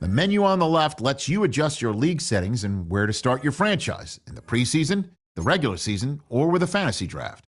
The menu on the left lets you adjust your league settings and where to start your franchise in the preseason, the regular season, or with a fantasy draft.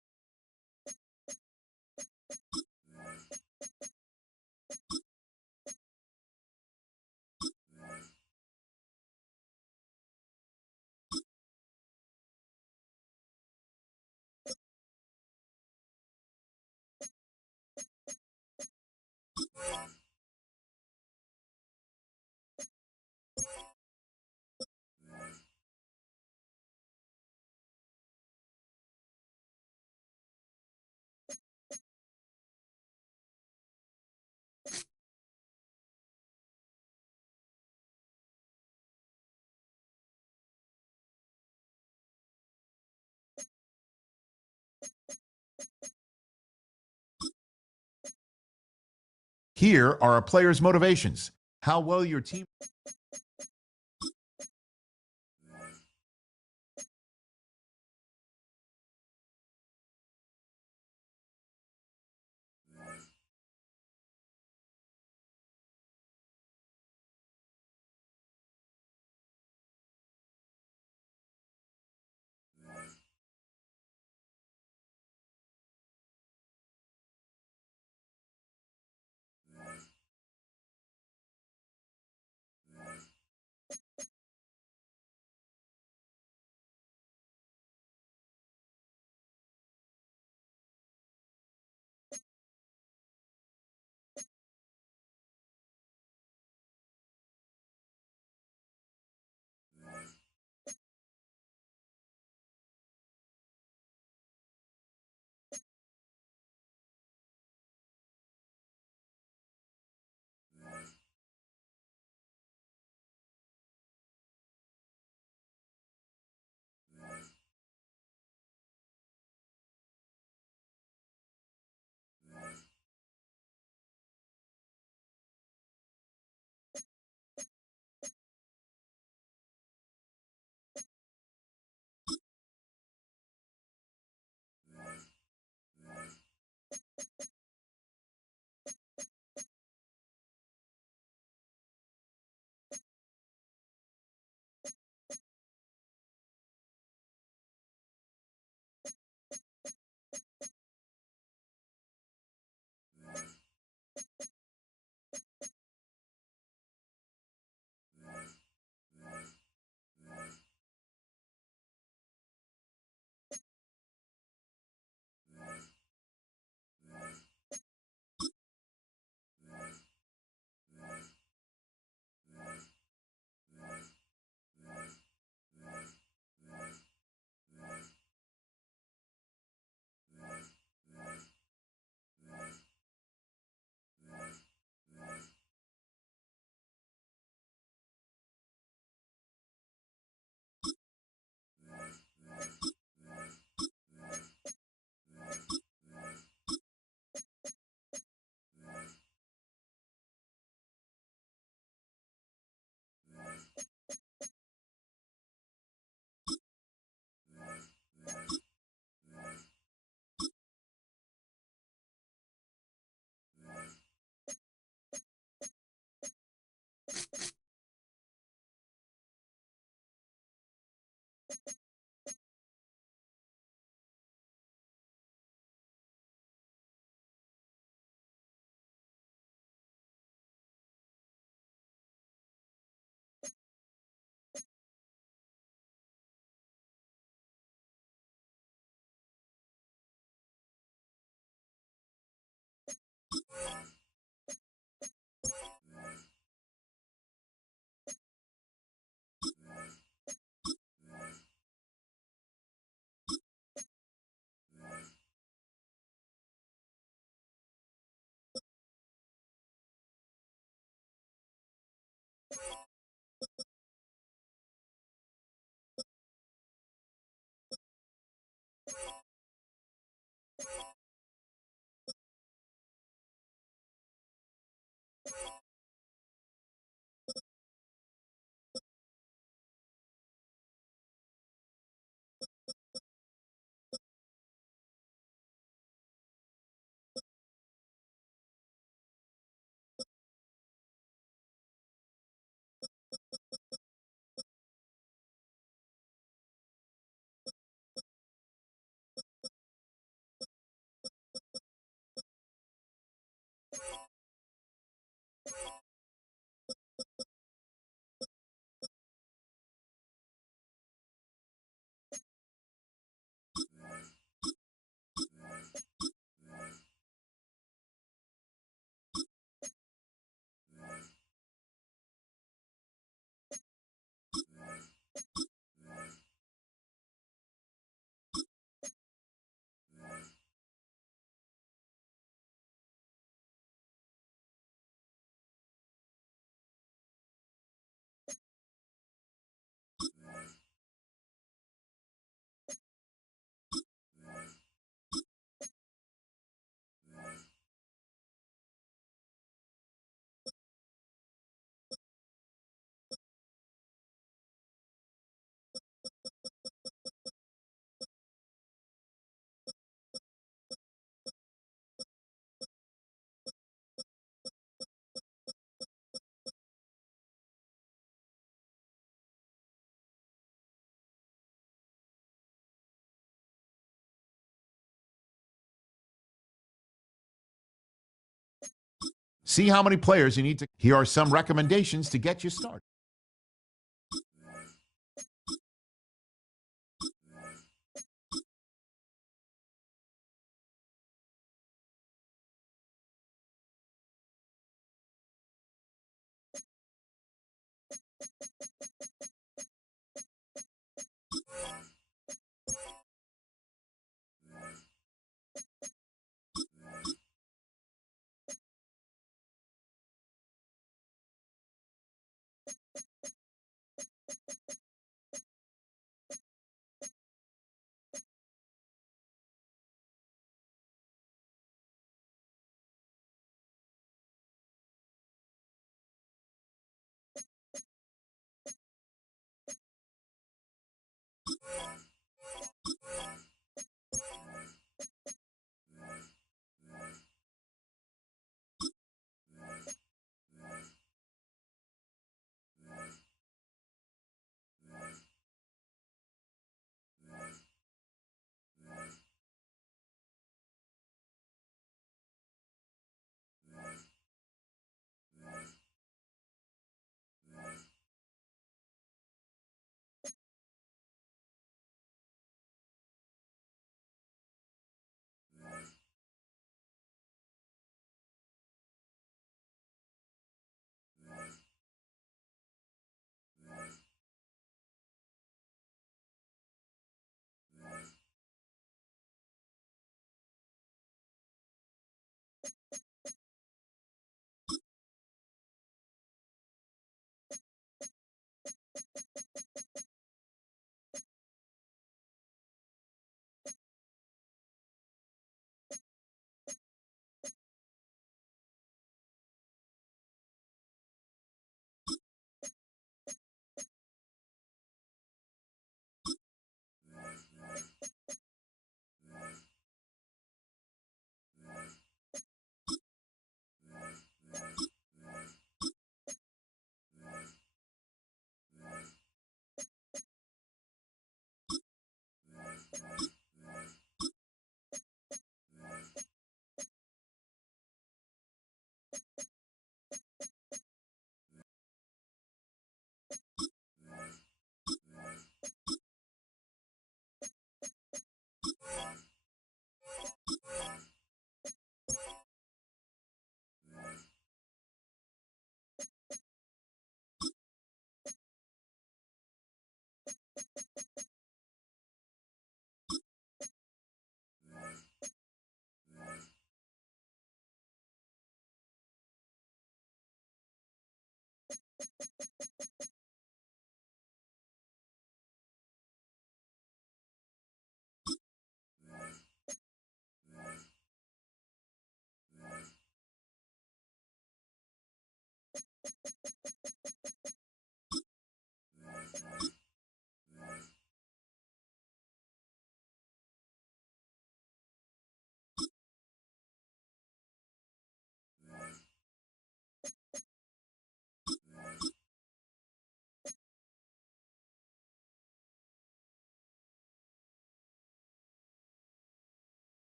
Here are a player's motivations, how well your team. See how many players you need to. Here are some recommendations to get you started.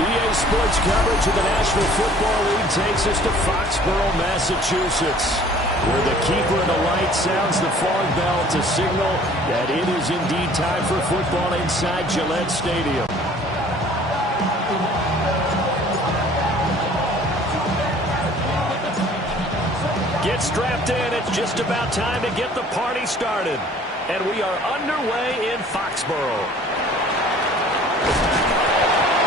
EA Sports coverage of the National Football League takes us to Foxborough, Massachusetts, where the keeper in the light sounds the fog bell to signal that it is indeed time for football inside Gillette Stadium. get strapped in. It's just about time to get the party started. And we are underway in Foxborough.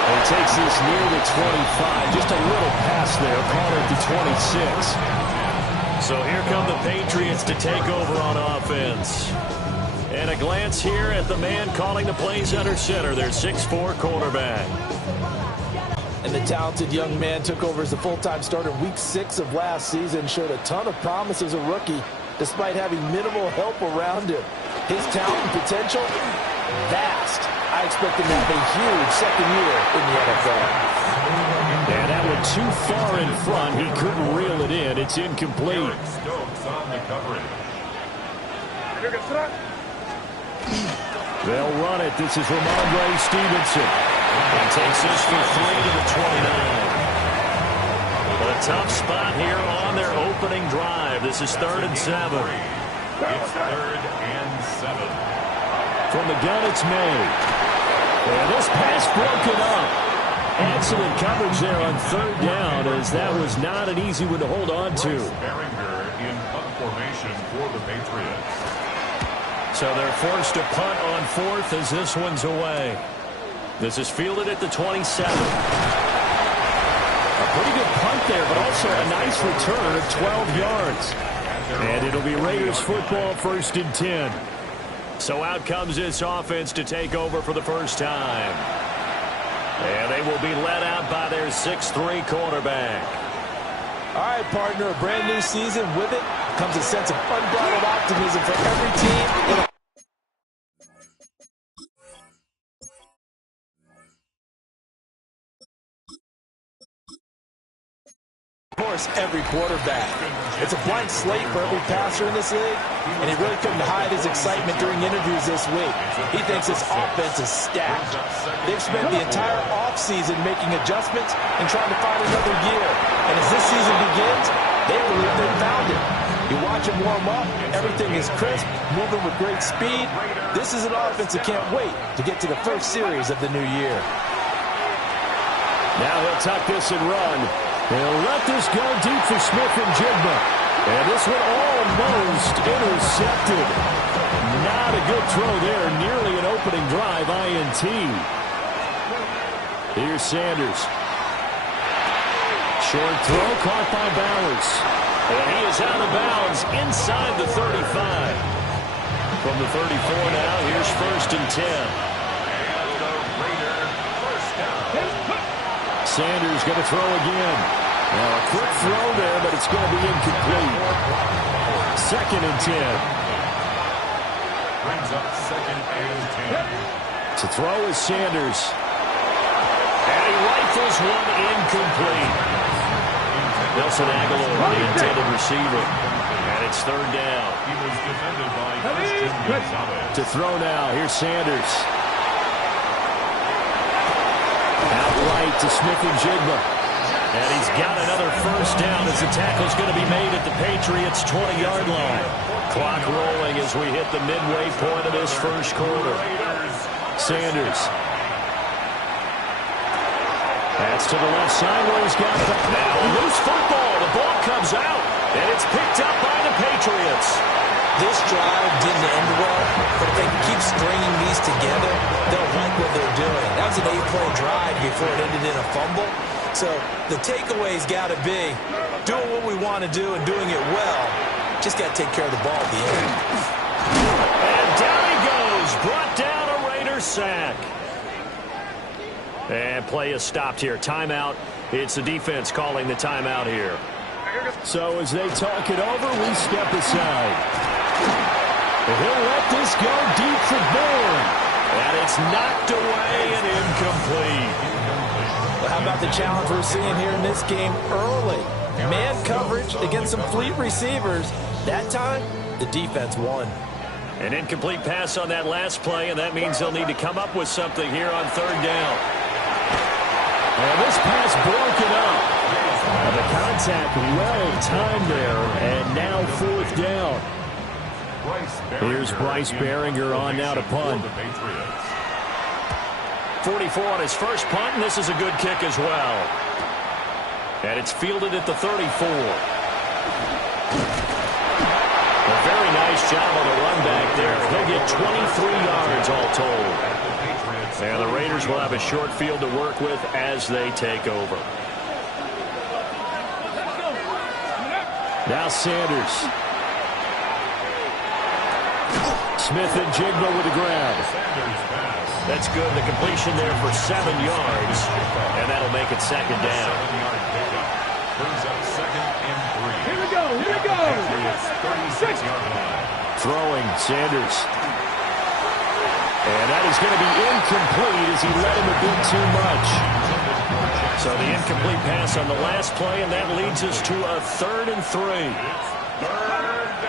And takes this near the 25. Just a little pass there. Call it the 26. So here come the Patriots to take over on offense. And a glance here at the man calling the plays under center, their 6'4" quarterback. And the talented young man took over as a full-time starter week 6 of last season, showed a ton of promise as a rookie, despite having minimal help around him. His talent and potential, vast. I expect him to have a huge second year in the NFL. And that one too far in front. He couldn't reel it in. It's incomplete. They'll run it. This is Ramondre Stevenson. He takes this for 3 to the 29. A tough spot here on their opening drive. This is 3rd and 7. It's 3rd and 7. From the gun, it's May. And this pass broken up. Excellent coverage there on 3rd down, as that was not an easy one to hold on to. In punt formation for the Patriots. So they're forced to punt on 4th as this one's away. This is fielded at the 27. A pretty good punt there, but also a nice return of 12 yards. And it'll be Raiders football, 1st and 10. So out comes this offense to take over for the first time. And they will be led out by their 6'3" quarterback. All right, partner, a brand new season. With it comes a sense of unbridled optimism for every team. Of course, every quarterback. It's a blank slate for every passer in this league, and he really couldn't hide his excitement during interviews this week. He thinks his offense is stacked. They've spent the entire offseason making adjustments and trying to find another year. And as this season begins, they believe they've found it. You watch him warm up, everything is crisp, moving with great speed. This is an offense that can't wait to get to the first series of the new year. Now he'll tuck this and run. He'll let this go deep for Smith and Jigba. And this one almost intercepted. Not a good throw there. Nearly an opening drive, INT. Here's Sanders. Short throw caught by Bowers. And he is out of bounds inside the 35. From the 34 now, here's 1st and 10. Sanders going to throw again. Now a quick throw there, but it's going to be incomplete. 2nd and 10. Brings up 2nd and 10. To throw is Sanders. And he rifles one incomplete. Nelson Aguilar, the intended receiver. And it's 3rd down. He was defended by Christian Gonzalez. To throw now, here's Sanders. Outright to Smith and Jigba. And he's got another 1st down as the tackle's going to be made at the Patriots' 20-yard line. Clock rolling as we hit the midway point of this first quarter. Sanders. That's to the left side where he's got it. Now a loose football. The ball comes out, and it's picked up by the Patriots. This drive didn't end well, but if they can keep stringing these together, they'll like what they're doing. That was an 8-play drive before it ended in a fumble. So the takeaway's got to be doing what we want to do and doing it well. Just got to take care of the ball at the end. And down he goes. Brought down a Raider sack. And play is stopped here. Timeout. It's the defense calling the timeout here. So as they talk it over, we step aside. He'll let this go deep for Bourne. And it's knocked away and incomplete. Well, how about the challenge we're seeing here in this game early? Man coverage against some fleet receivers. That time, the defense won. An incomplete pass on that last play, and that means they'll need to come up with something here on 3rd down. And this pass broken up. And the contact well-timed there, and now 4th down. Here's Bryce Behringer on now to punt. 44 on his first punt, and this is a good kick as well. And it's fielded at the 34. Nice job on the run back there. He'll get 23 yards all told. And the Raiders will have a short field to work with as they take over. Now Sanders. Smith and Jigba with the grab. That's good. The completion there for 7 yards. And that'll make it second down. Brings up 2nd and 3. Here we go. Here we go. Patriots 36-yard line. Throwing Sanders. And that is going to be incomplete as he led him a bit too much. So the incomplete pass on the last play, and that leads us to a 3rd and 3.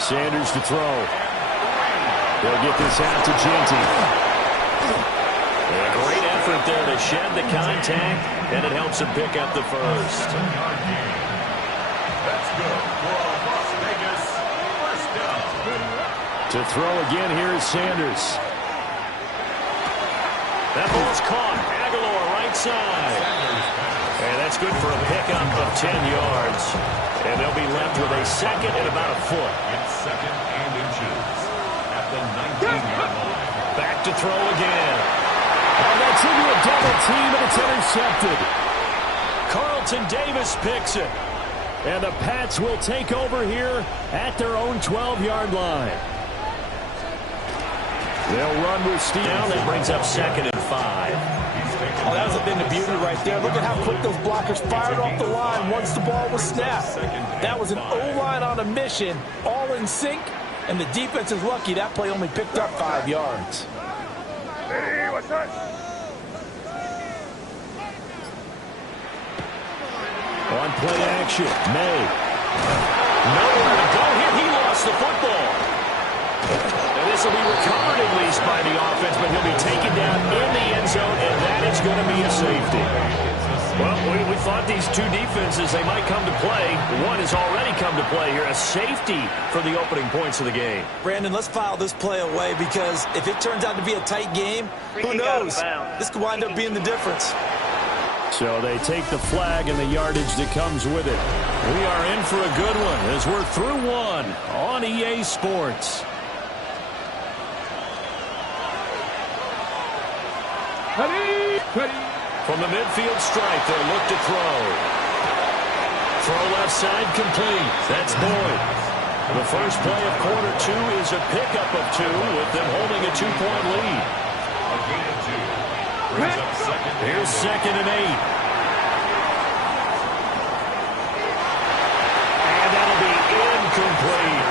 Sanders to throw. They'll get this out to Genty. A great effort there to shed the contact, and it helps him pick up the first. That's good for a Las Vegas first down. To throw again, here is Sanders. That ball's caught. Aguilar right side. And that's good for a pickup of 10 yards. And they'll be left with a second and about a foot. It's 2nd and inches at the 19-yard line. Back to throw again. And that's into a double team, and it's intercepted. Carlton Davis picks it. And the Pats will take over here at their own 12-yard line. They'll run with Steve. Now that brings up 2nd and 5. Oh, that was a bit of beauty right there. Look at how quick those blockers fired off the line once the ball was snapped. That was an O-line on a mission, all in sync, and the defense is lucky that play only picked up 5 yards. Hey, what's that? On play action, May. Nowhere to go here. He lost the football. And this will be recovered at least by the offense, but he'll be taken down in the end zone, and that is going to be a safety. Well, we thought these two defenses, they might come to play. One has already come to play here, a safety for the opening points of the game. Brandon, let's file this play away because if it turns out to be a tight game, who knows? This could wind up being the difference. So they take the flag and the yardage that comes with it. We are in for a good one as we're through one on EA Sports. From the midfield stripe, they'll look to throw. Throw left side complete. That's Boyd. The first play of quarter 2 is a pickup of 2 with them holding a 2-point lead. A gain of 2. Brings up 2nd. Here's 2nd and 8. And that'll be incomplete.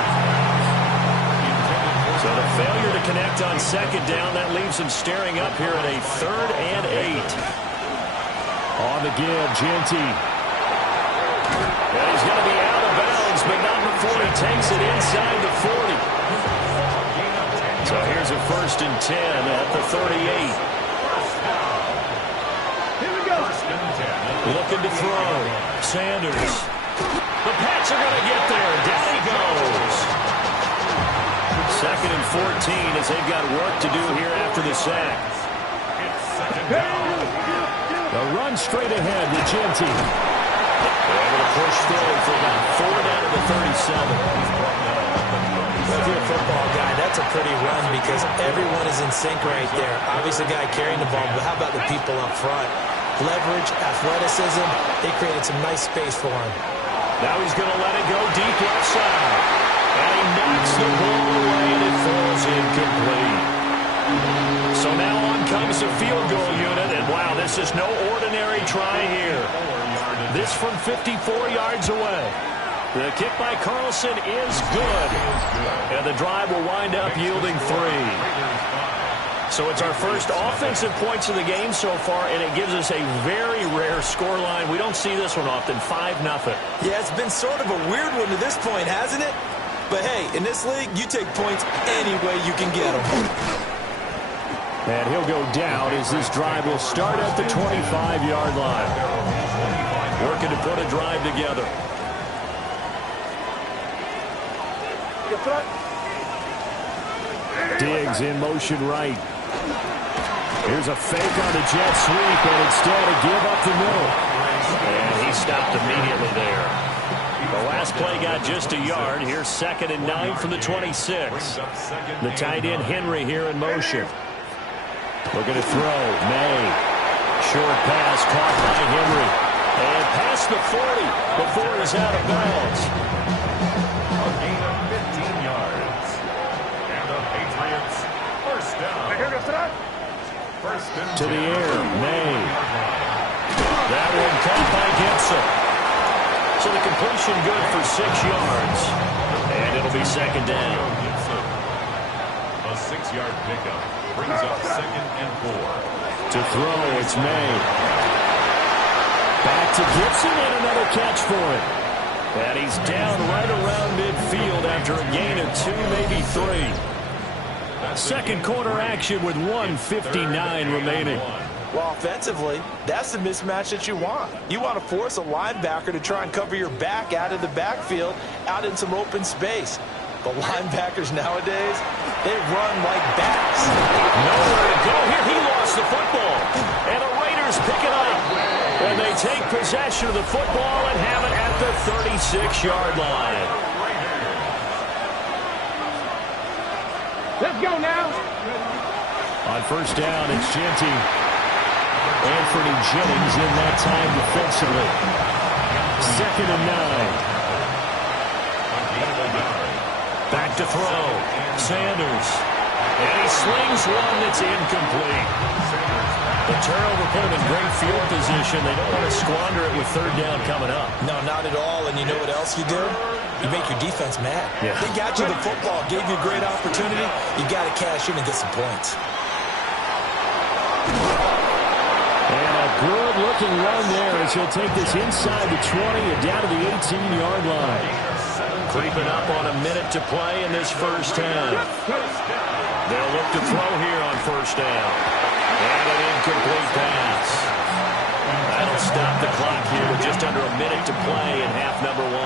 So the failure to connect on 2nd down, that leaves him staring up here at a 3rd and 8. On the give, Genty. And he's going to be out of bounds, but not before he takes it inside the 40. So here's a 1st and 10 at the 38. Here we go. Looking to throw. Sanders. The Pats are going to get there. Down he goes. 2nd and 14 as they've got work to do here after the sack. The run straight ahead with Genty. They're able to push forward for about 4 down to the 37. Well, if you're a football guy, that's a pretty run because everyone is in sync right there. Obviously, the guy carrying the ball, but how about the people up front? Leverage, athleticism, they created some nice space for him. Now he's going to let it go deep left side. And he knocks the ball away and it falls incomplete. So now on comes the field goal unit, and wow, this is no ordinary try here. This from 54 yards away. The kick by Carlson is good. And the drive will wind up yielding 3. So it's our first offensive points of the game so far, and it gives us a very rare scoreline. We don't see this one often, 5-0. Yeah, it's been sort of a weird one to this point, hasn't it? But hey, in this league, you take points any way you can get them. And he'll go down as this drive will start at the 25-yard line. Working to put a drive together. Diggs in motion right. Here's a fake on the jet sweep, and instead a give up the middle. And he stopped immediately there. The last play got just a yard. Here's 2nd and 9 from the 26. The tight end Henry here in motion. Looking to throw. May. Short pass caught by Henry. And past the 40 before he's out of bounds. A gain of 15 yards. And the Patriots first down. To the air. May. That one caught by Gibson. So the completion good for 6 yards. And it'll be 2nd down. A 6-yard pickup brings up 2nd and 4. To throw, it's May. Back to Gibson and another catch for him. And he's down right around midfield after a gain of 2, maybe 3. Second quarter action with 1:59 remaining. Well, offensively, that's the mismatch that you want. You want to force a linebacker to try and cover your back out of the backfield, out in some open space. But linebackers nowadays, they run like bats. Nowhere to go here. He lost the football. And the Raiders pick it up. And they take possession of the football and have it at the 36-yard line. Let's go now. On first down, it's Genty. Anthony Jennings in that time defensively. 2nd and 9. Back to throw. Sanders. And he slings one that's incomplete. The turnover put him in great field position. They don't want to squander it with 3rd down coming up. No, not at all. And you know what else you do? You make your defense mad. Yeah. They got you the football, gave you a great opportunity. You got to cash in and get some points. And a good-looking run there as he'll take this inside the 20 and down to the 18-yard line. Creeping up on a minute to play in this first half. They'll look to throw here on first down. And an incomplete pass. That'll stop the clock here with just under a minute to play in half number 1.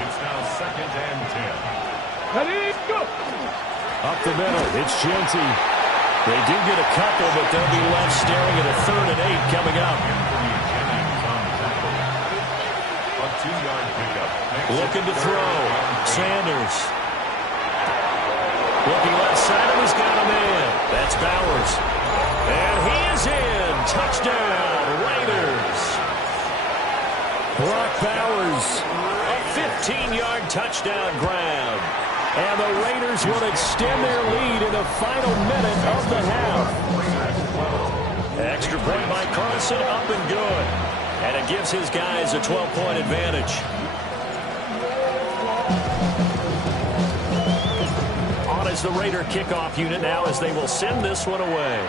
It's now 2nd and 10. Ready, go. Up the middle, it's Genty. They do get a couple, but they'll be left staring at a 3rd and 8 coming up. A 2-yard pickup. Looking to throw. Sanders. Looking left side, and he's got him in. That's Bowers. And he is in. Touchdown, Raiders. Brock Bowers, a 15-yard touchdown grab. And the Raiders will extend their lead in the final minute of the half. Extra point by Carson, up and good. And it gives his guys a 12-point advantage. On is the Raider kickoff unit now as they will send this one away.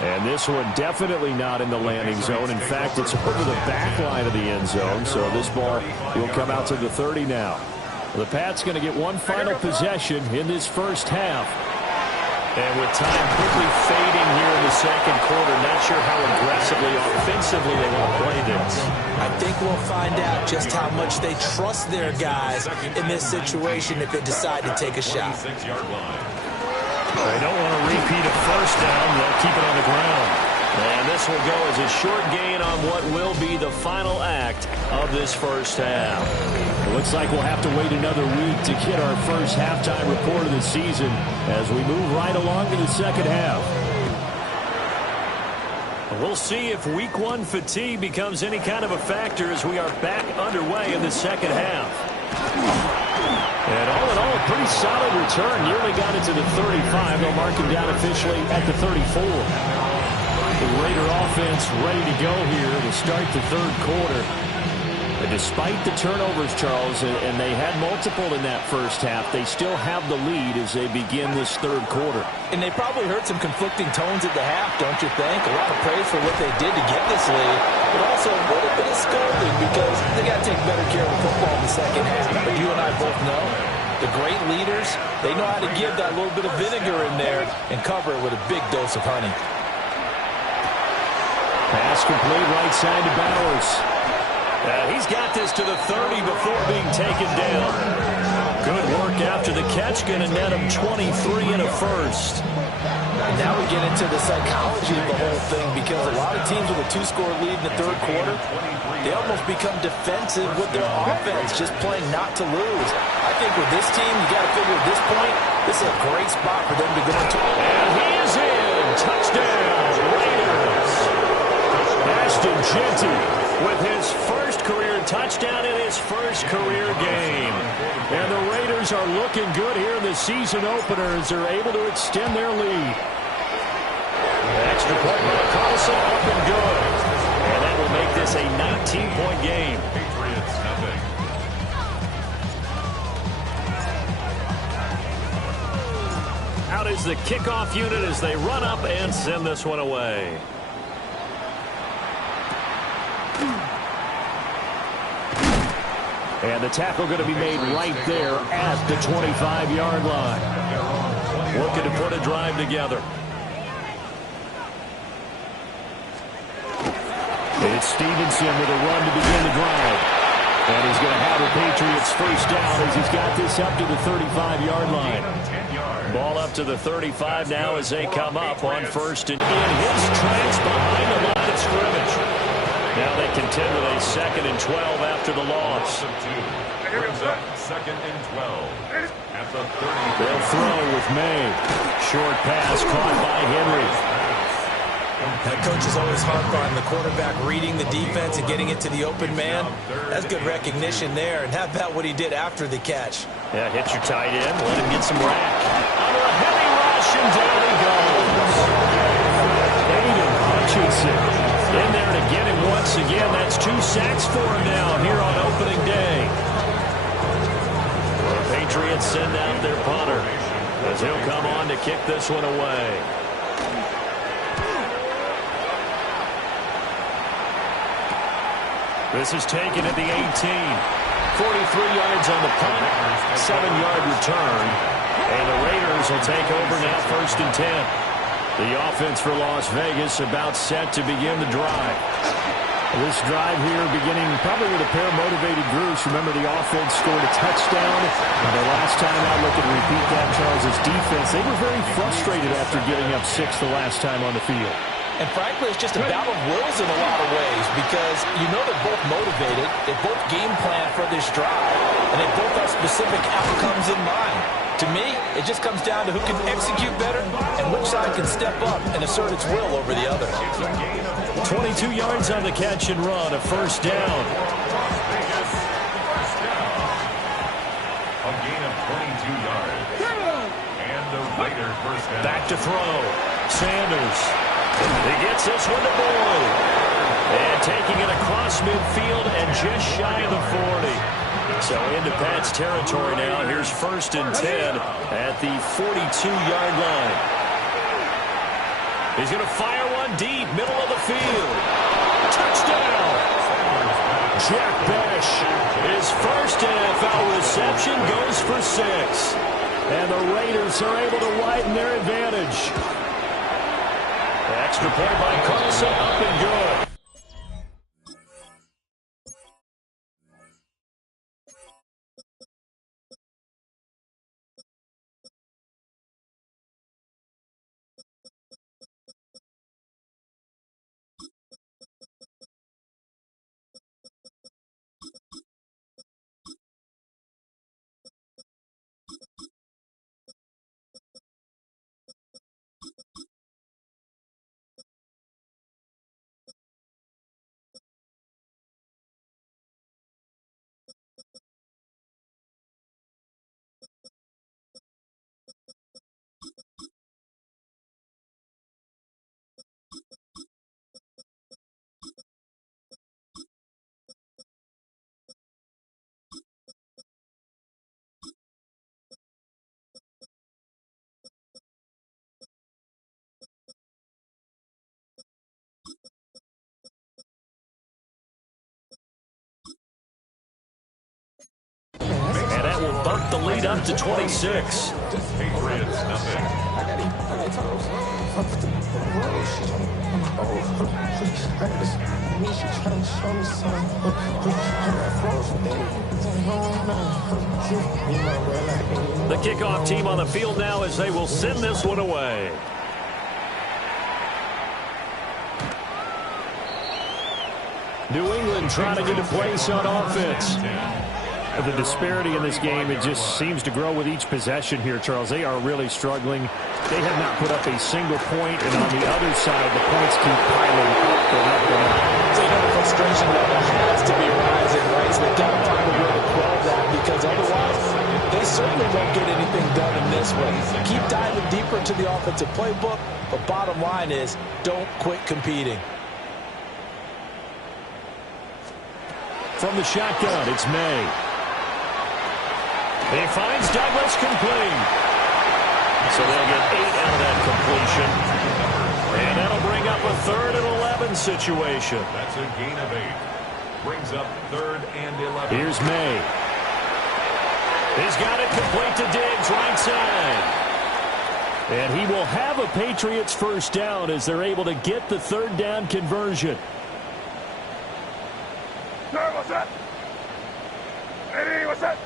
And this one definitely not in the landing zone. In fact, it's over the back line of the end zone. So this ball will come out to the 30 now. The Pats going to get one final possession in this first half. And with time quickly fading here in the second quarter, not sure how aggressively offensively they want to play this. I think we'll find out just how much they trust their guys in this situation if they decide to take a shot. They don't want to repeat a first down. They'll keep it on the ground. And this will go as a short gain on what will be the final act of this first half. It looks like we'll have to wait another week to get our first halftime report of the season as we move right along to the second half. We'll see if week 1 fatigue becomes any kind of a factor as we are back underway in the second half. And all in all, a pretty solid return. Nearly got it to the 35. They'll mark him down officially at the 34. The Raider offense ready to go here to start the third quarter. And despite the turnovers, Charles, and they had multiple in that first half, they still have the lead as they begin this third quarter. And they probably heard some conflicting tones at the half, don't you think? A lot of praise for what they did to get this lead, but also a little bit of scolding because they got to take better care of the football in the second half. But you and I both know the great leaders, they know how to give that little bit of vinegar in there and cover it with a big dose of honey. Pass complete right side to Bowers. He's got this to the 30 before being taken down. Good work after the catch. Going to net him 23 and a first. Now we get into the psychology of the whole thing, because a lot of teams with a 2-score lead in the third quarter, they almost become defensive with their offense, just playing not to lose. I think with this team, you got to figure at this point, this is a great spot for them to go into. And he is in. Touchdown, Raiders. Ashton Jeanty with his first career touchdown in his first career game. And the Raiders are looking good here in the season opener as they're able to extend their lead. Extra point by Carlson, up and good. And that will make this a 19-point game. Patriots nothing. Out is the kickoff unit as they run up and send this one away. And the tackle going to be made right there at the 25-yard line. Looking to put a drive together. It's Stevenson with a run to begin the drive. And he's going to have the Patriots first down as he's got this up to the 35-yard line. Ball up to the 35 now as they come up on first and in his tracks behind the line of scrimmage. Now they contend with a 2nd and 12 after the loss. Second and 12 at the 30. They'll throw with May. Short pass caught by Henry. That coach is always hard on the quarterback reading the defense and getting it to the open man. That's good recognition there. And how about what he did after the catch? Yeah, hit your tight end. Let him get some rack. Under a heavy rush, and down he goes. Aiden Hutchinson in there to get him once again. That's 2 sacks for him now here on opening day. The Patriots send out their punter as he'll come on to kick this one away. This is taken at the 18. 43 yards on the punt, 7-yard return. And the Raiders will take over now first and 10. The offense for Las Vegas about set to begin the drive. This drive here beginning probably with a pair of motivated groups. Remember, the offense scored a touchdown. And the last time out, look at repeat that, Charles' defense. They were very frustrated after giving up 6 the last time on the field. And frankly, it's just a battle of wills in a lot of ways, because you know they're both motivated, they both game plan for this drive, and they both have specific outcomes in mind. To me, it just comes down to who can execute better and which side can step up and assert its will over the other. 22 yards on the catch and run, a first down. A gain of 22 yards. And the Raiders first down. Back to throw. Sanders. He gets this one to Boyd. And taking it across midfield and just shy of the 40. So into Pat's territory now. Here's first and 10 at the 42-yard line. He's going to fire one deep, middle of the field. Touchdown! Jack Besh, his first NFL reception, goes for 6. And the Raiders are able to widen their advantage. Extra point by Carlson, up and good. And that will bump the lead up to 26. Patriots nothing. The kickoff team on the field now as they will send this one away. New England trying to get a place on offense. The disparity in this game, it just seems to grow with each possession here, Charles. They are really struggling. They have not put up a single point, and on the other side, the points keep piling up and up and up. So you know the frustration level has to be rising, right? So they've got to find a way to quell that, because otherwise they certainly won't get anything done in this way. Keep diving deeper into the offensive playbook, but bottom line is don't quit competing. From the shotgun, it's May. He finds Douglas complete. So they'll get 8 out of that completion. And that'll bring up a 3rd and 11 situation. That's a gain of 8. Brings up 3rd and 11. Here's May. He's got it complete to Diggs, right side. And he will have a Patriots first down as they're able to get the 3rd down conversion. Sir, what's that? Eddie, what's that?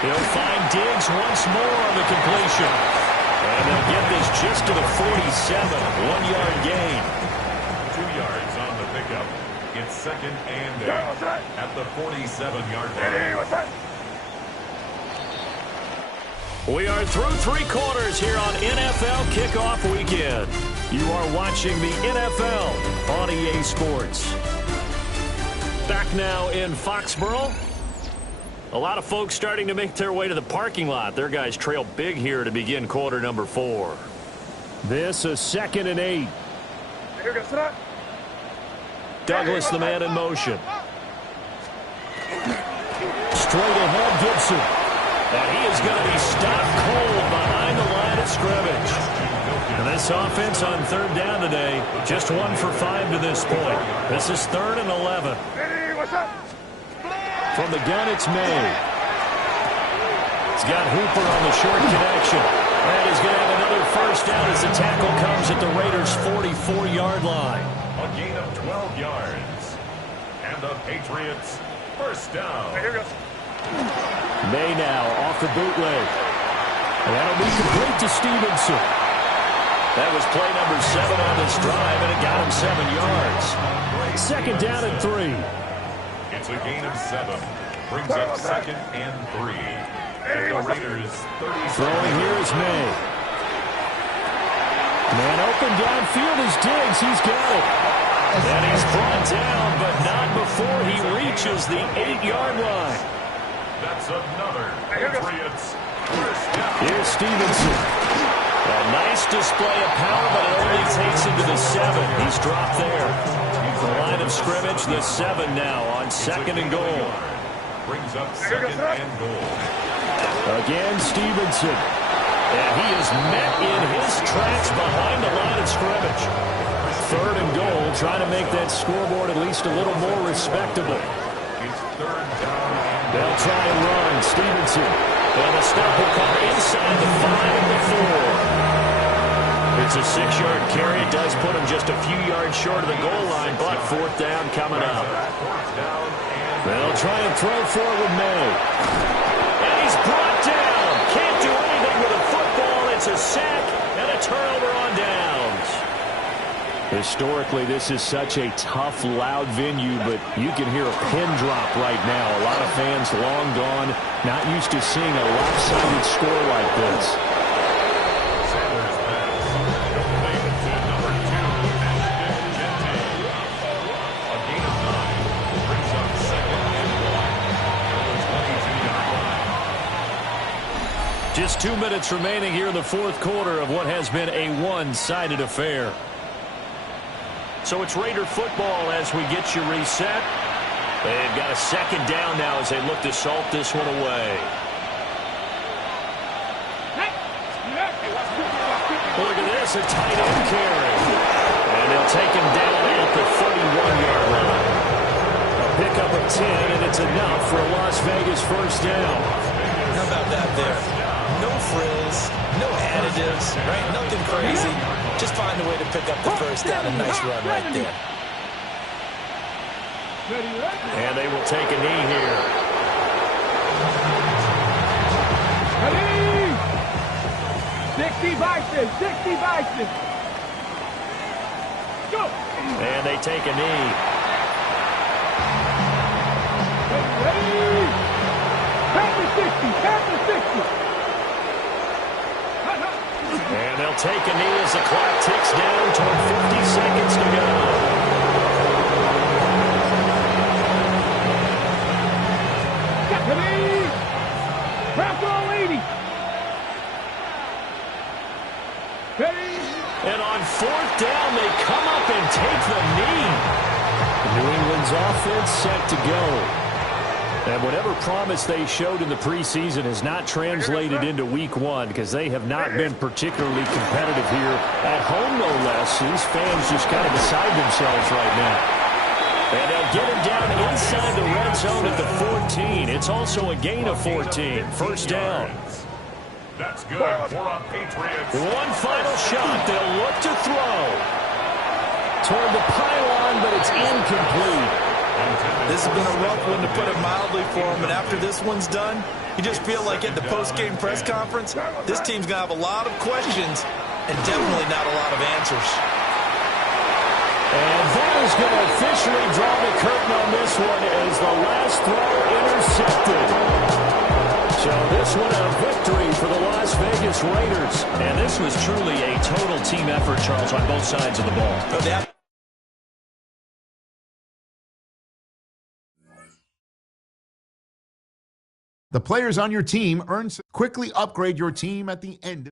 He'll find Diggs once more on the completion. And they'll get this just to the 47, 1-yard gain. 2 yards on the pickup. It's 2nd and 8 at the 47-yard line. Eddie, what's that? We are through 3 quarters here on NFL Kickoff Weekend. You are watching the NFL on EA Sports. Back now in Foxborough. A lot of folks starting to make their way to the parking lot. Their guys trail big here to begin quarter number 4. This is 2nd and 8. Here goes that. Douglas, the man in motion. Straight ahead, Gibson. And he is going to be stopped cold behind the line of scrimmage. And this offense on 3rd down today, just 1 for 5 to this point. This is 3rd and 11. Eddie, what's that? From the gun, it's May. He's got Hooper on the short connection. And he's going to have another first down as the tackle comes at the Raiders' 44-yard line. A gain of 12 yards. And the Patriots first down. Here goes. May now off the bootleg. And that'll be complete to Stevenson. That was play number 7 on this drive, and it got him 7 yards. 2nd down and 3. It's a gain of 7. Brings up 2nd and 3. At the Raiders' 30. Throwing here is May. Man open downfield is Diggs. He's got it. And he's brought down, but not before he reaches the 8-yard line. That's another Patriots first down. Here's Stevenson. A nice display of power, but it only takes him to the 7. He's dropped there. The line of scrimmage, the 7 now on 2nd and goal. Brings up 2nd and goal. Again, Stevenson. And he is met in his tracks behind the line of scrimmage. 3rd and goal, trying to make that scoreboard at least a little more respectable. It's 3rd down. They'll try and run. Stevenson. And the stop will come inside the 5 and the 4. It's a 6-yard carry. It does put him just a few yards short of the goal line, but 4th down coming up. They'll try and throw forward May. And he's brought down. Can't do anything with a football. It's a sack and a turnover on downs. Historically, this is such a tough, loud venue, but you can hear a pin drop right now. A lot of fans long gone, not used to seeing a lopsided score like this. Sanders pass. Complete to number 2, Ashton Jeanty. A gain of 9. Brings up 2nd and 1. At the 22-yard line. Just 2 minutes remaining here in the 4th quarter of what has been a one-sided affair. So it's Raider football as we get you reset. They've got a 2nd down now as they look to salt this one away. Look at this, a tight end carry. And they'll take him down at the 31-yard line. A pickup of 10, and it's enough for a Las Vegas first down. How about that there? No frizz, no additives, right? Nothing crazy. Just find a way to pick up the first down. A nice run right there. And they will take a knee here. Ready? 60 Vikings, 60 Vikings. Go. And they take a knee. Ready? Panther 60. And they'll take a knee as the clock ticks down toward 50 seconds to go. Ready? Panther 80. Ready? And on fourth down, they come up and take the knee. New England's offense set to go. And whatever promise they showed in the preseason has not translated into week one because they have not been particularly competitive here at home, no less. These fans just kind of beside themselves right now. And they'll get him down inside the red zone at the 14. It's also a gain of 14. First down. That's good for a Patriots. One final shot. They'll look to throw toward the pylon, but it's incomplete. This has been a rough one, to put it mildly, for him. And after this one's done, you just feel like at the post-game press conference, this team's going to have a lot of questions and definitely not a lot of answers. And that is going to officially draw the curtain on this one as the last throw intercepted. So this one a victory for the Las Vegas Raiders. And this was truly a total team effort, Charles, on both sides of the ball. No doubt. The players on your team earn. Quickly upgrade your team at the end.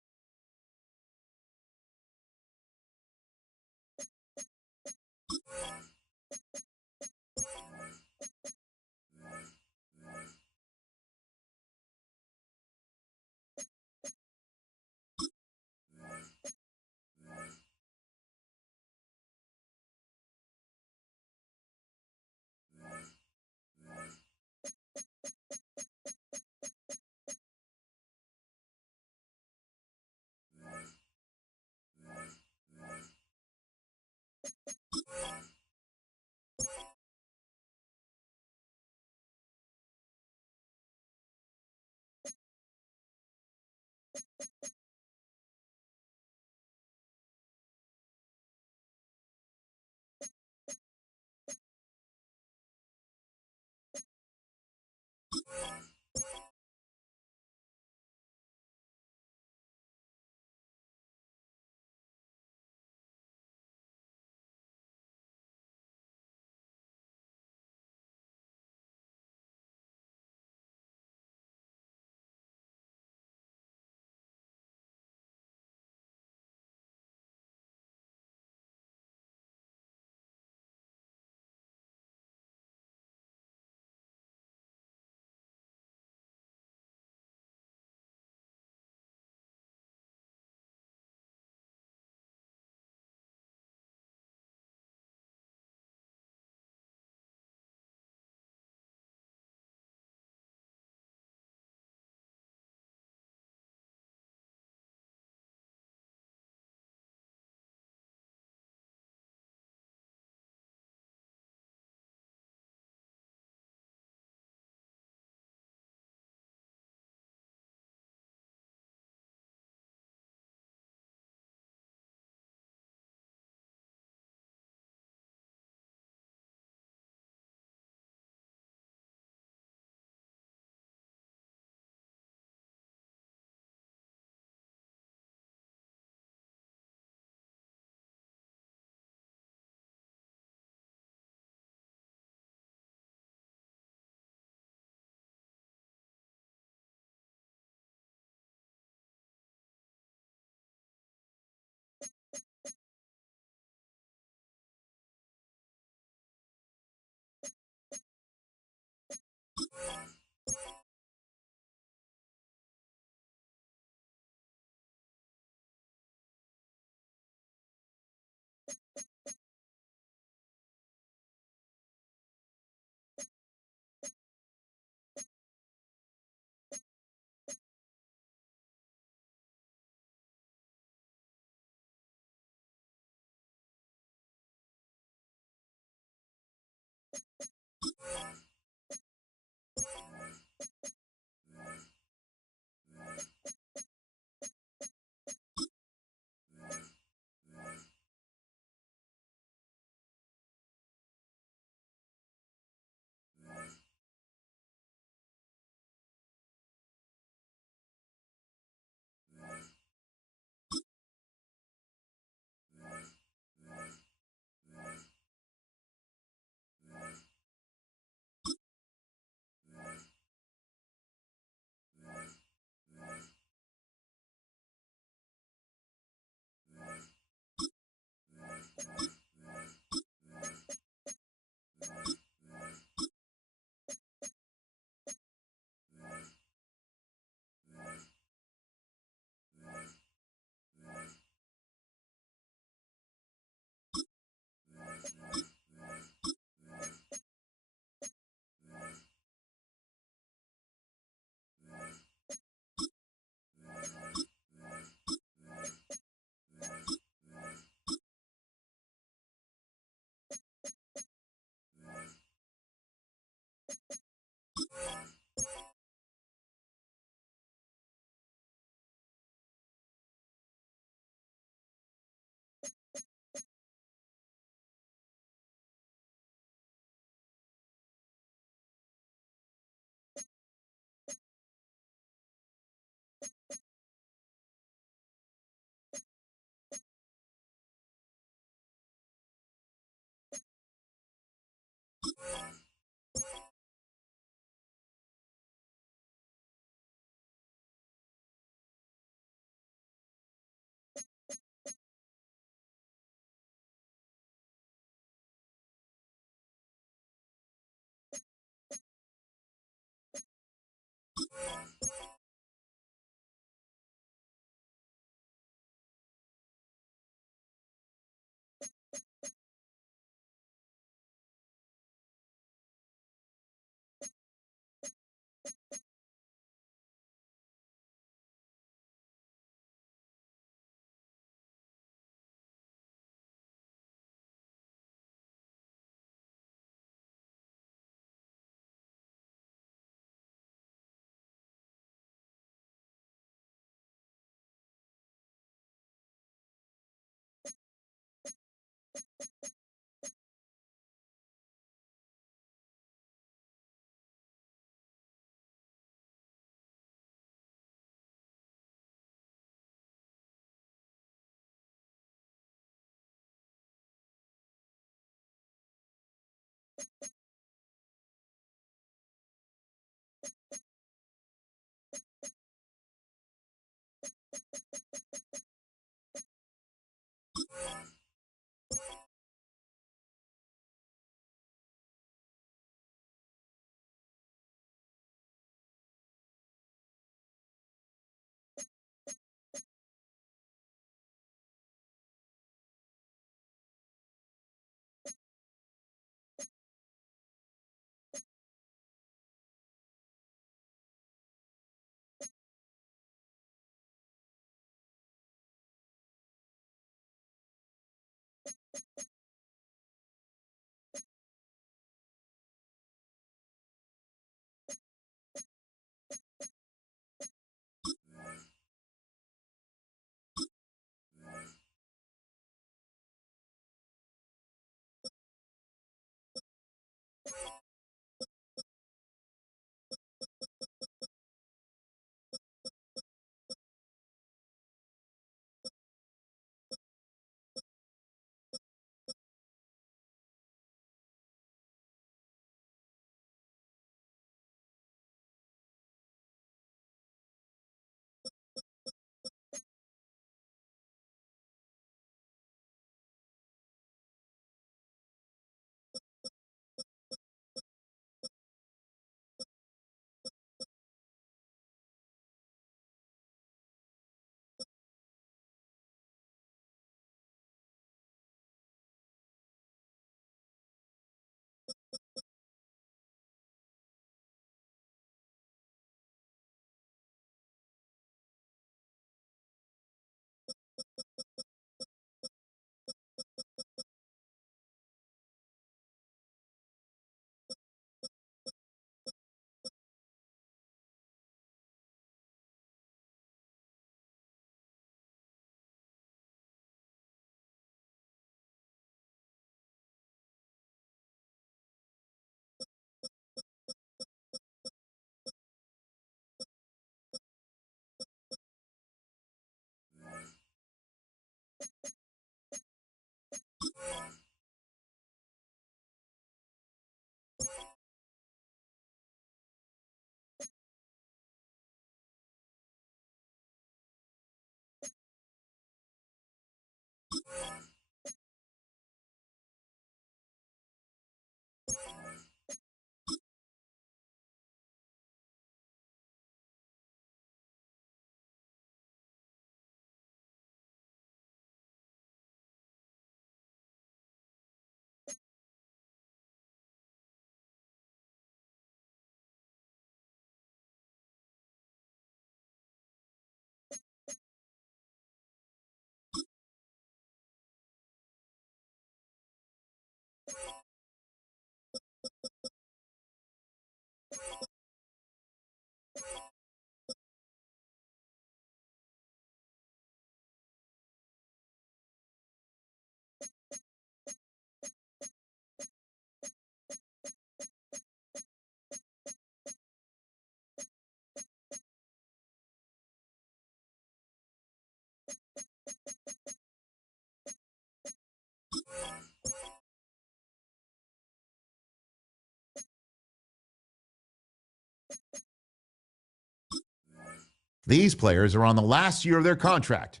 These players are on the last year of their contract.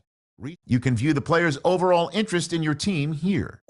You can view the player's overall interest in your team here.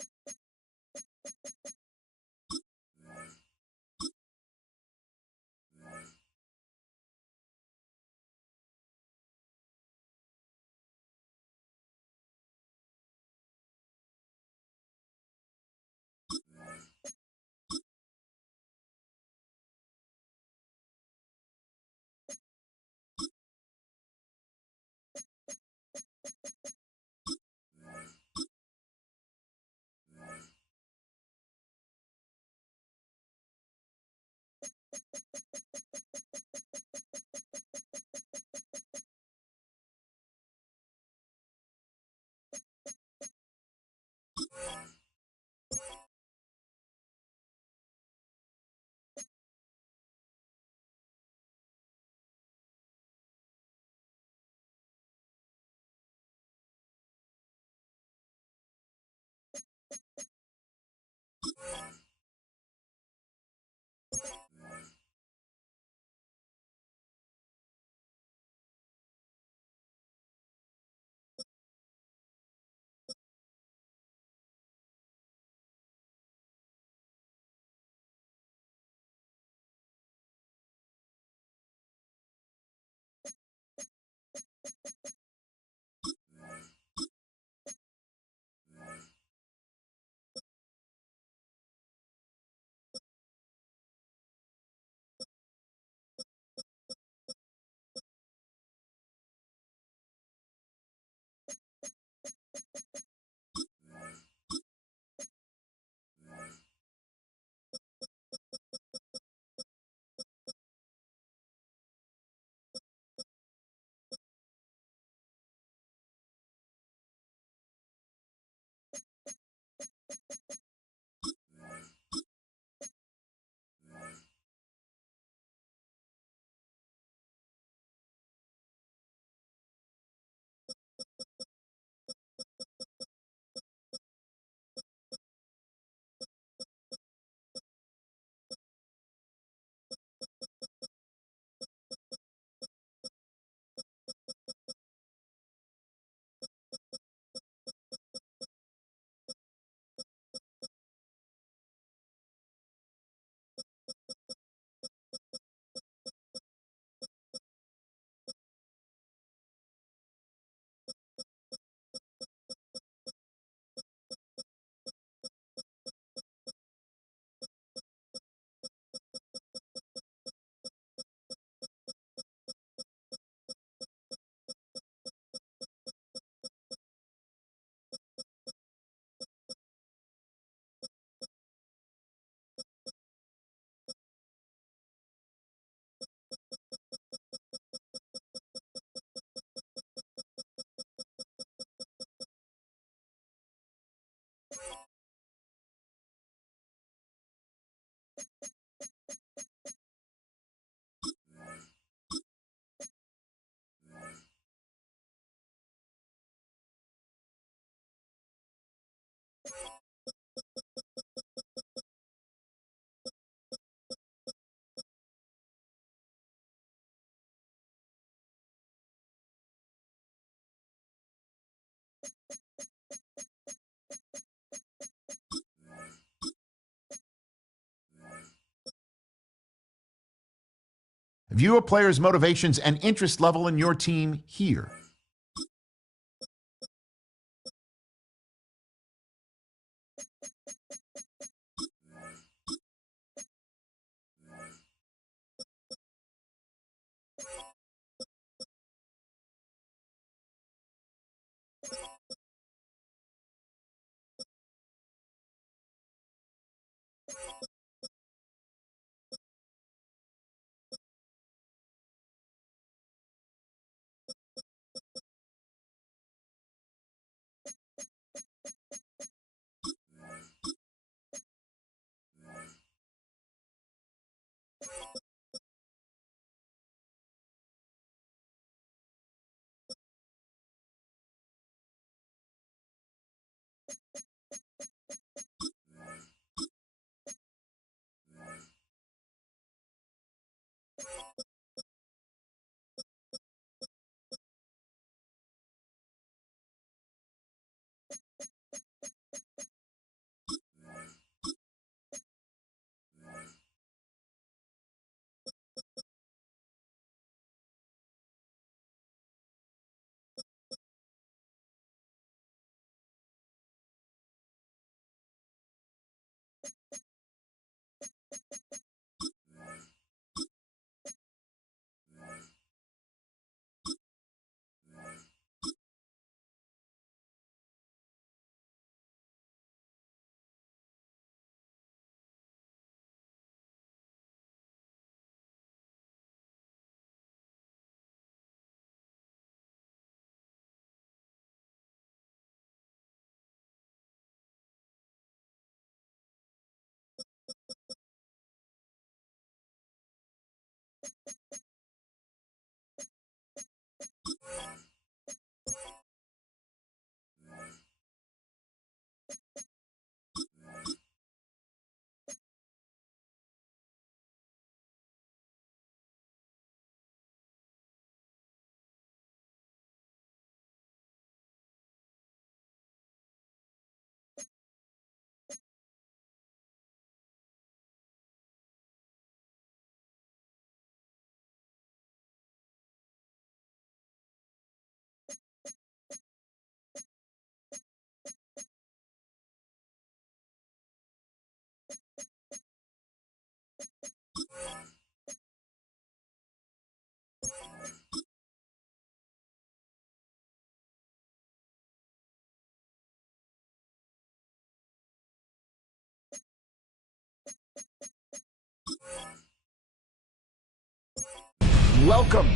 View a player's motivations and interest level in your team here. Welcome.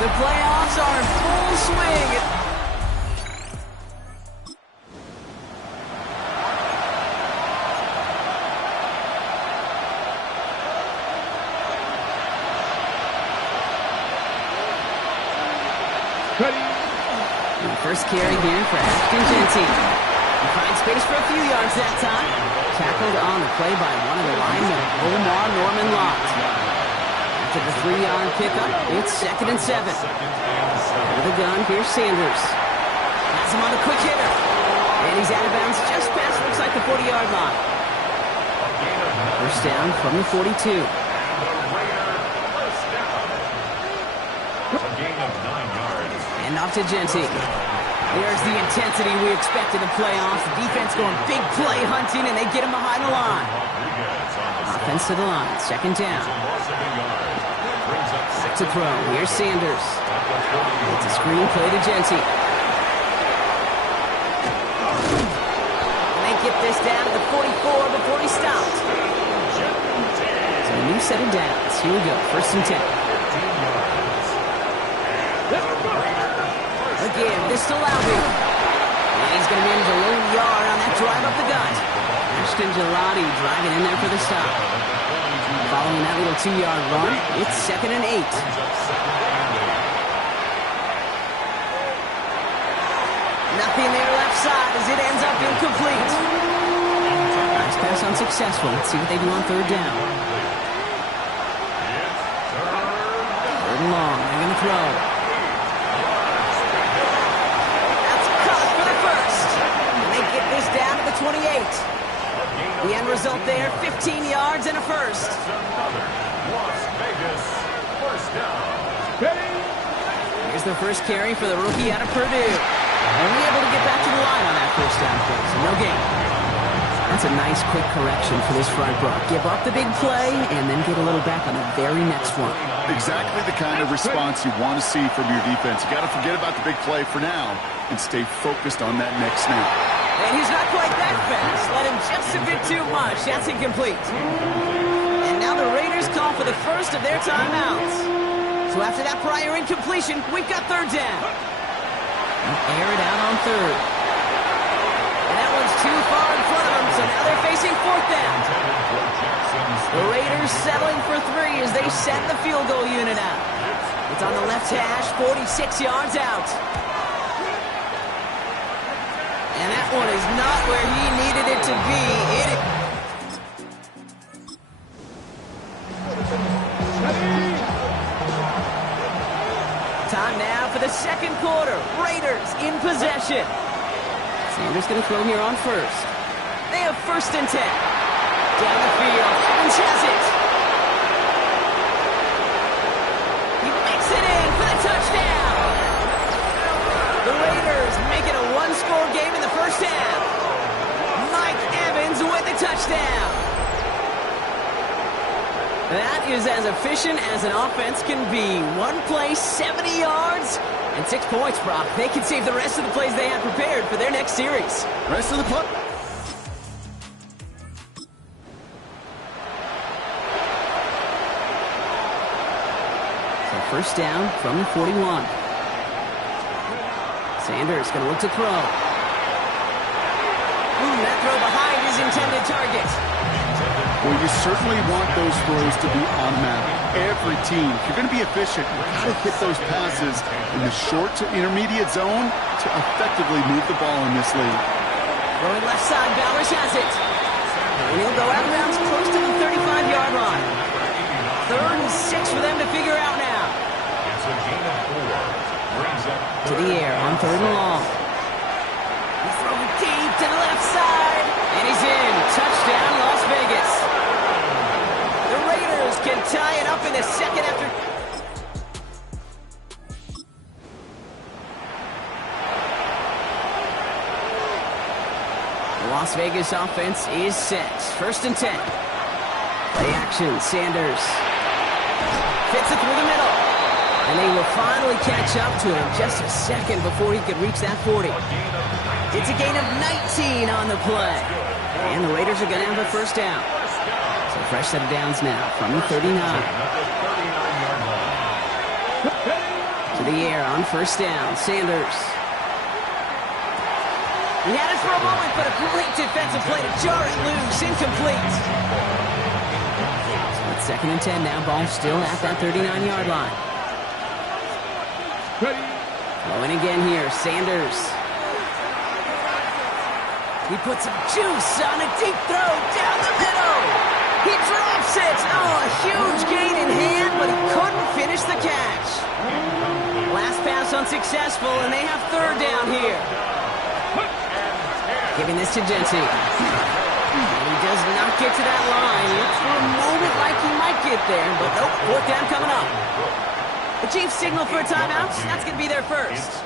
The playoffs are in full swing. The first carry here for Ashton Genty. He finds space for a few yards that time. Tackled on the play by one of the linemen, Omar Norman Lott. After the 3-yard pickup, it's 2nd and 7. With a gun, here's Sanders. Has him on the quick hitter. And he's out of bounds just past, looks like the 40-yard line. First down from the 42. And off to Genty. There's the intensity we expect in the playoffs. The defense going big play hunting, and they get him behind the line. Offense to the line. 2nd down. Back to throw. Here's Sanders. It's a screen play to Genty. And they get this down to the 44 before he stopped. So a new set of downs. Here we go. 1st and 10. Again, this to Lowry. And he's going to manage a lone yard on that drive up the gut. Ashton Gelati driving in there for the stop. Following that little 2-yard run, it's 2nd and 8. Nothing there left side as it ends up incomplete. Nice pass unsuccessful. Let's see what they do on 3rd down. 3rd and long. They're going to throw. Down to the 28. The end result there, 15 yards and a first. Las Vegas first down. Here's the first carry for the rookie out of Purdue. Only able to get back to the line on that first down play, so no gain. That's a nice quick correction for this front row. Give up the big play and then get a little back on the very next one. Exactly the kind of response you want to see from your defense. You got to forget about the big play for now and stay focused on that next snap. And he's not quite that fast. Let him just a bit too much. That's incomplete. And now the Raiders call for the first of their timeouts. So after that prior incompletion, we've got 3rd down. Air it out on 3rd. And that one's too far in front of them, so now they're facing 4th down. The Raiders settling for three as they send the field goal unit out. It's on the left hash, 46 yards out. And that one is not where he needed it to be. Time now for the second quarter. Raiders in possession. Sanders going to throw here on first. They have 1st and 10. Down the field, Evans has it. He makes it in for the touchdown. The Raiders make it a one-score game in the first half. Mike Evans with the touchdown. That is as efficient as an offense can be. One play, 70 yards, and 6 points, Brock. They can save the rest of the plays they had prepared for their next series. Rest of the play. So first down from the 41. Sanders going to look to throw. That throw behind his intended target. Well, you certainly want those throws to be automatic. Every team, if you're going to be efficient, you've got to hit those passes in the short to intermediate zone to effectively move the ball in this league. Throwing left side, Bowers has it. And he'll go out of bounds close to the 35-yard line. 3rd and 6 for them to figure out now. It's a gain of 4. Brings up To the air on 3rd and long. He's throwing deep to the left side. And he's in. Touchdown, Las Vegas. The Raiders can tie it up in the second after. The Las Vegas offense is set. 1st and 10. Play action, Sanders. Fits it through the middle. And they will finally catch up to him just a second before he could reach that 40. It's a gain of 19 on the play. And the Raiders are going to have a first down. So fresh set of downs now from the 39. To the air on first down, Sanders. He had it for a moment, but a great defensive play to jar it loose. Incomplete. So it's 2nd and 10 now. Ball still at that 39-yard line. Throwing again here, Sanders. He puts some juice on a deep throw down the middle. He drops it. Oh, a huge gain in hand, but he couldn't finish the catch. Last pass unsuccessful, and they have 3rd down here. Giving this to Genty. And he does not get to that line. Looks for a moment like he might get there, but nope, 4th down coming up. The Chiefs signal for a timeout. That's going to be their first.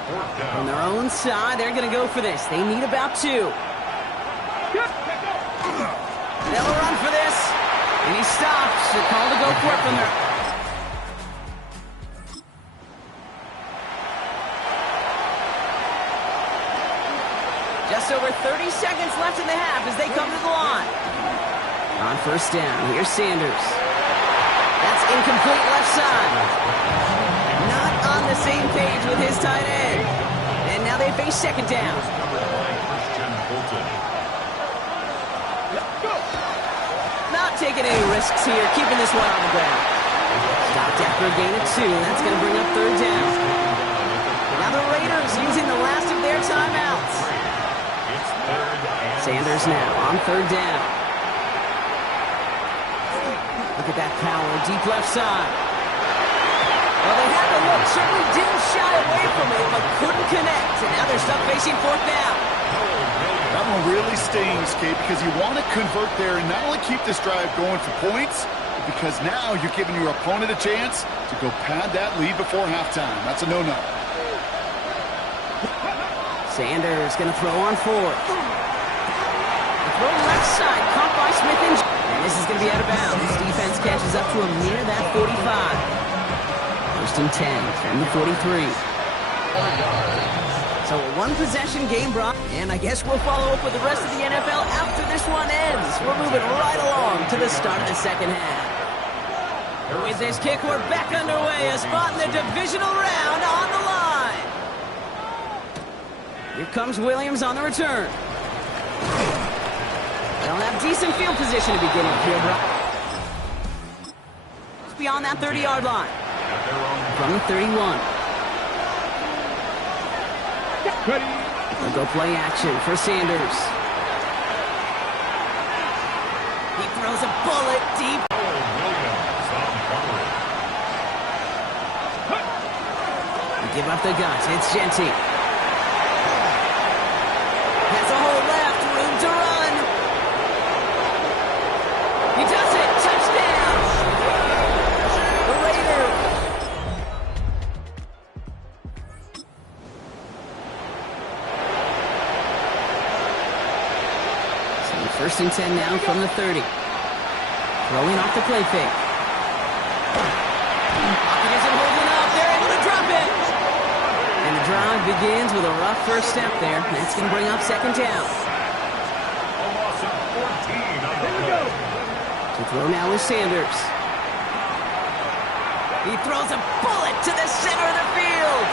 On their own side, they're going to go for this. They need about 2. They'll run for this. And he stops. They're called to go for it from there. Just over 30 seconds left in the half as they come to the line. On first down, here's Sanders. That's incomplete left side. Not on the same page with his tight end. And now they face 2nd down. Not taking any risks here, keeping this one on the ground. Stopped after a gain of 2. That's going to bring up 3rd down. Now the Raiders using the last of their timeouts. Sanders now on 3rd down. Look at that power, deep left side. Well, they had the look, certainly didn't shy away from it, but couldn't connect. And now they're stuck facing 4th down. That one really stings, Kate, because you want to convert there and not only keep this drive going for points, but because now you're giving your opponent a chance to go pad that lead before halftime. That's a no-no. Sanders going to throw on 4th. Throw left side, caught by Smith and this is going to be out of bounds. Defense catches up to him near that 45. 1st and 10 from the 43. So a one-possession game, Brock, and I guess we'll follow up with the rest of the NFL after this one ends. We're moving right along to the start of the second half. With this kick, we're back underway. A spot in the divisional round on the line. Here comes Williams on the return. They'll have decent field position to begin with here, Brock. beyond that 30-yard line. From the 31. They'll go play action for Sanders. He throws a bullet deep. They give up the guts. It's Genty. Has a hole left. Room to run. He does it. Touchdown. The Raiders. First and 10 now from the 30. Throwing off the play fake. Pocket isn't holding up. They're able to drop it. And the drive begins with a rough first step there. That's going to bring up second down. To throw now is Sanders. He throws a bullet to the center of the field.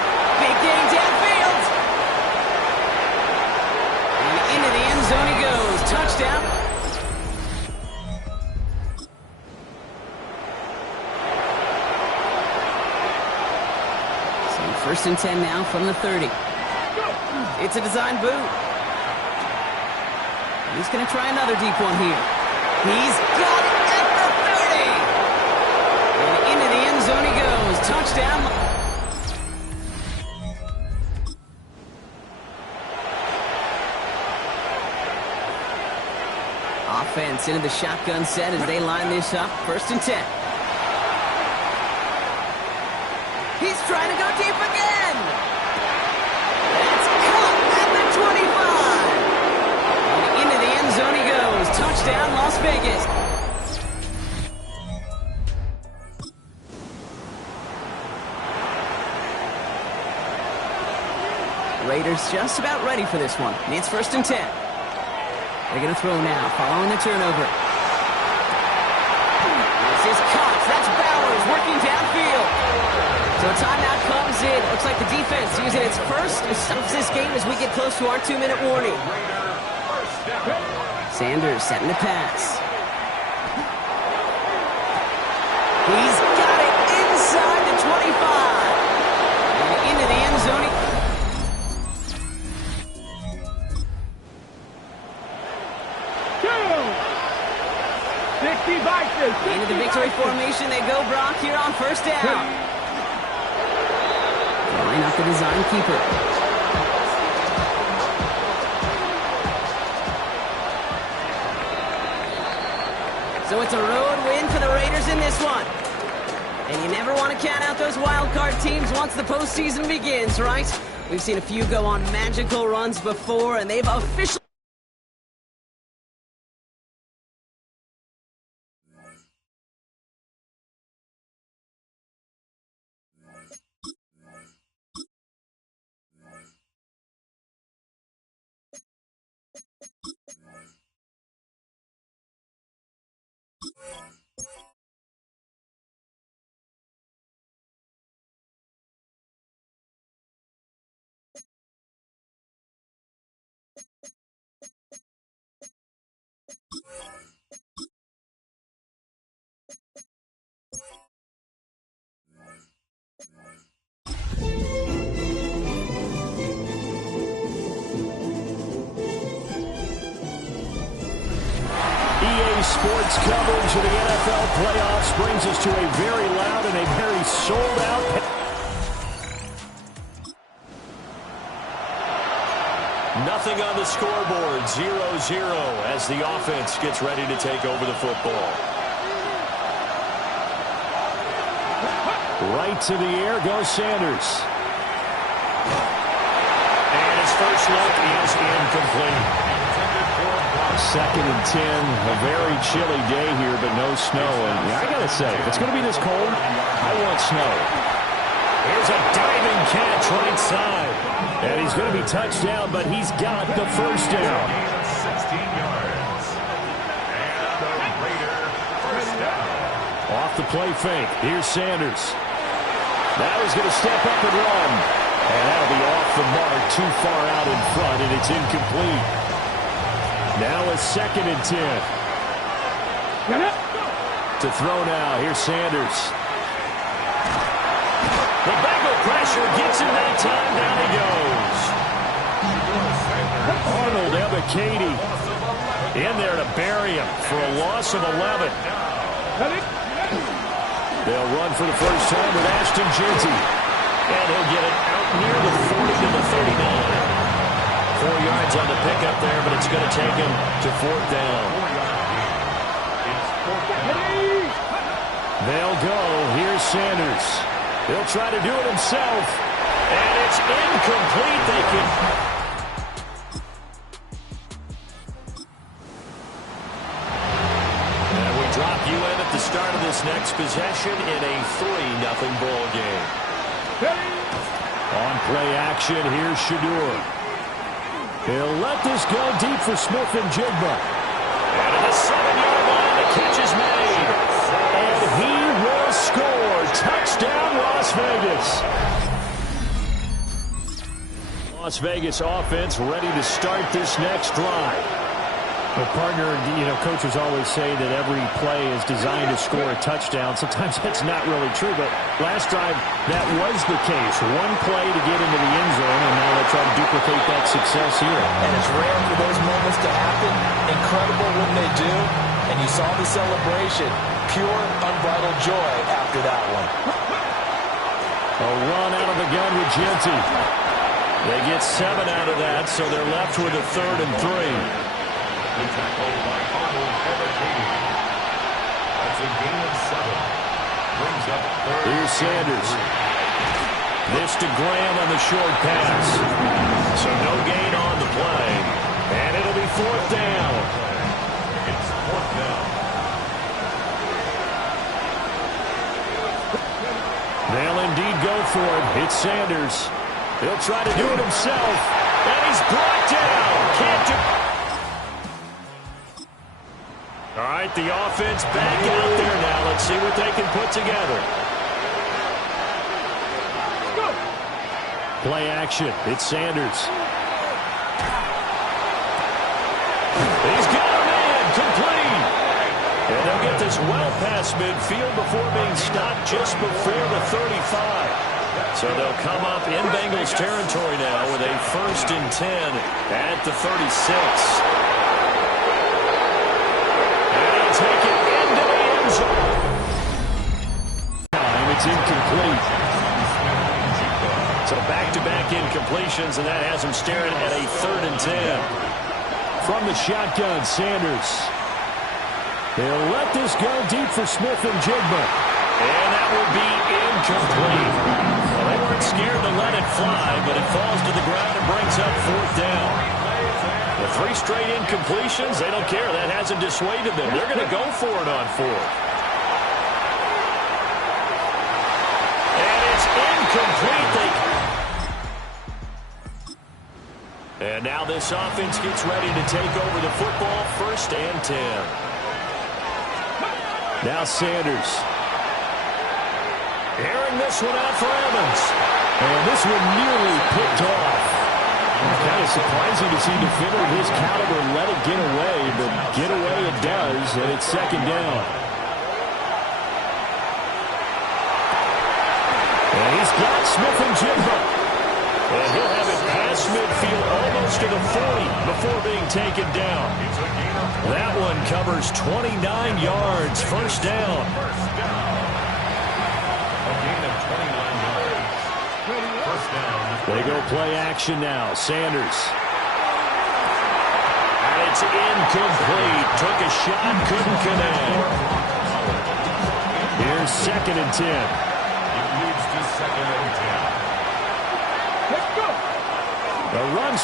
Big gain downfield. And into the end zone he goes. Touchdown. So first and 10 now from the 30. It's a design boot. He's going to try another deep one here. He's got it at the 30. And into the end zone he goes. Touchdown. Offense into the shotgun set as they line this up. First and 10. He's trying to go deep again. That's caught at the 25. And into the end zone he goes. Touchdown, Las Vegas. Raiders just about ready for this one. It's first and 10. They're going to throw now, following the turnover. This is Cox. That's Bowers working downfield. So a timeout comes in. Looks like the defense using its first to stop this game as we get close to our 2-minute warning. Sanders setting the pass. He's got it inside the 25. And into the end zone. Into the victory formation they go, Brock, here on first down. Line up the design keeper. So it's a road win for the Raiders in this one. And you never want to count out those wild card teams once the postseason begins, right? We've seen a few go on magical runs before, and they've officially... Sports coverage of the NFL playoffs brings us to a very loud and a very sold-out. Nothing on the scoreboard, 0-0 as the offense gets ready to take over the football. Right to the air goes Sanders. And his first look is incomplete. Second and 10, a very chilly day here, but no snow. And yeah, I got to say, if it's going to be this cold, I want snow. Here's a diving catch right side. And he's going to be touched down, but he's got the first down. 16 yards. And the Raider first down. Off the play fake, here's Sanders. Now he's going to step up and run. And that'll be off the mark, too far out in front, and it's incomplete. Now a second and 10. To throw now. Here's Sanders. pressure. Gets him that time. Down he goes. Arnold Ebiketie in there to bury him for a loss of 11. They'll run for the first time with Ashton Jeanty. And he'll get it out near the 40 to the 39. 4 yards on the pickup there, but it's going to take him to 4th down. They'll go. Here's Sanders. He'll try to do it himself. And it's incomplete. They can... And we drop UM at the start of this next possession in a 3-0 ball game. On play action, here's Shadur. He'll let this go deep for Smith and Jigba. And at the 7-yard line, the catch is made. And he will score. Touchdown, Las Vegas. Las Vegas offense ready to start this next drive. Well, partner, coaches always say that every play is designed to score a touchdown. Sometimes that's not really true, but last drive, that was the case. One play to get into the end zone, and now they'll try to duplicate that success here. And it's rare for those moments to happen. Incredible when they do. And you saw the celebration. Pure, unbridled joy after that one. A run out of the gun with Jeanty. They get 7 out of that, so they're left with a 3rd and 3. The tackle by Arnold Ebiketie. That's a gain of 7. Brings up 3rd. Here's Sanders. This to Graham on the short pass. So no gain on the play. And it'll be 4th down. It's 4th down. They'll indeed go for it. It's Sanders. He'll try to do it himself. And he's brought down. Can't do it. All right, the offense back out there now. Let's see what they can put together. Play action. It's Sanders. He's got a man. Complete. And they'll get this well past midfield before being stopped just before the 35. So they'll come up in Bengals territory now with a 1st and 10 at the 36. Take it into the end zone. And it's incomplete. So back-to-back incompletions, and that has him staring at a 3rd and 10. From the shotgun, Sanders. They'll let this go deep for Smith and Jigba. And that will be incomplete. Well, they weren't scared to let it fly, but it falls to the ground and brings up 4th down. The 3 straight incompletions, they don't care. That hasn't dissuaded them. They're going to go for it on 4th. And it's incomplete. And now this offense gets ready to take over the football. 1st and 10. Now Sanders. Airing this one out for Evans. And this one nearly picked off. Kind of surprising to see a defender of his caliber let it get away, but get away it does, and it's 2nd down. And he's got Smith and Jigba. And he'll have it past midfield almost to the 40 before being taken down. That one covers 29 yards, 1st down. A gain of 29 yards. 1st down. They go play action now. Sanders. And it's incomplete. Took a shot, couldn't connect. Here's 2nd and 10. It leads to 2nd and 10. The run